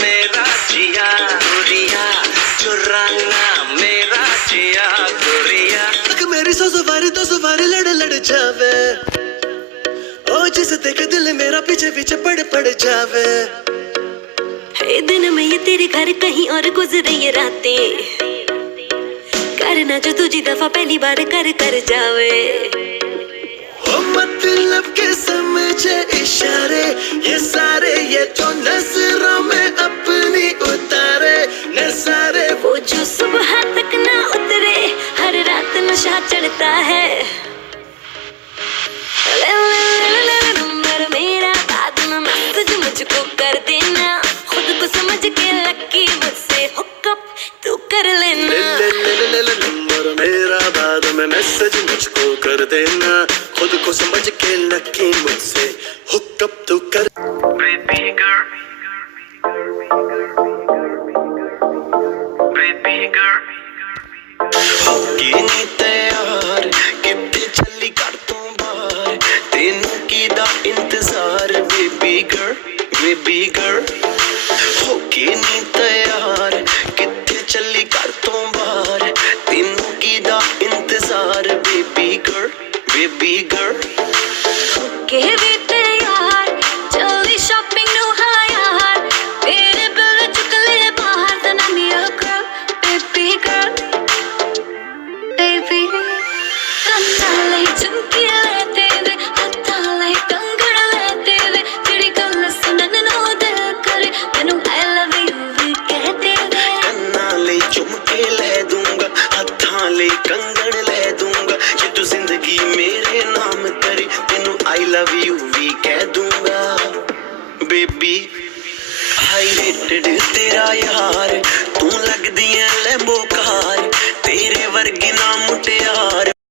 मेरा जिया गोरिया चुराना मेरा जिया गोरिया मेरी सौ सवारी लड़ लड़ जावे ओ जिसे देख दिल मेरा पीछे पीछे पड़ जावे है दिन में ये तेरे घर कहीं और गुजरे ये रातें करना जो तुझी दफा पहली बार कर जावे ओ मतलब के समझे इशारे ये सारे ये तो नजरों में अपनी उतारे नजारे वो जो सुबह तक ना उतरे हर रात नशा चढ़ता है नंबर मेरा बाद में मैसेज मुझको कर देना खुद को समझ के लकी मुझसे हुकअप तू कर लेना नंबर मेरा बाद में मैसेज मुझको कर देना खुद को समझ के लकी मुझसे हुकअप तू कर baby girl baby girl होगी नी तैयार कितने चली कर तू बाहर तेनू की दा इंतजार बेबी गर्ल होगी नी तैयार कितने चली कर तू बाहर तेनू की दा इंतजार बेबी गर्ल के भी तैयार चली शॉपिंग नु हाँ यार तेरे बिल चुक ले बाहर then I'm your girl baby girl baby कंधाले Chumki लेते वे हथाले कंगड़ लेते वे तेरी गल सुनन नो दिल करे मैनू I love you भी कहते वे नाले चुमके ले दूंगा हथां ले कंगन ले दूंगा ये तू जिंदगी मेरे नाम करे तेनू आई लव यू भी कह दूंगा बेबी हाई रेटेड तेरा यार तू लगदी है लैम्बो कार तेरे वर्गी ना मुटियार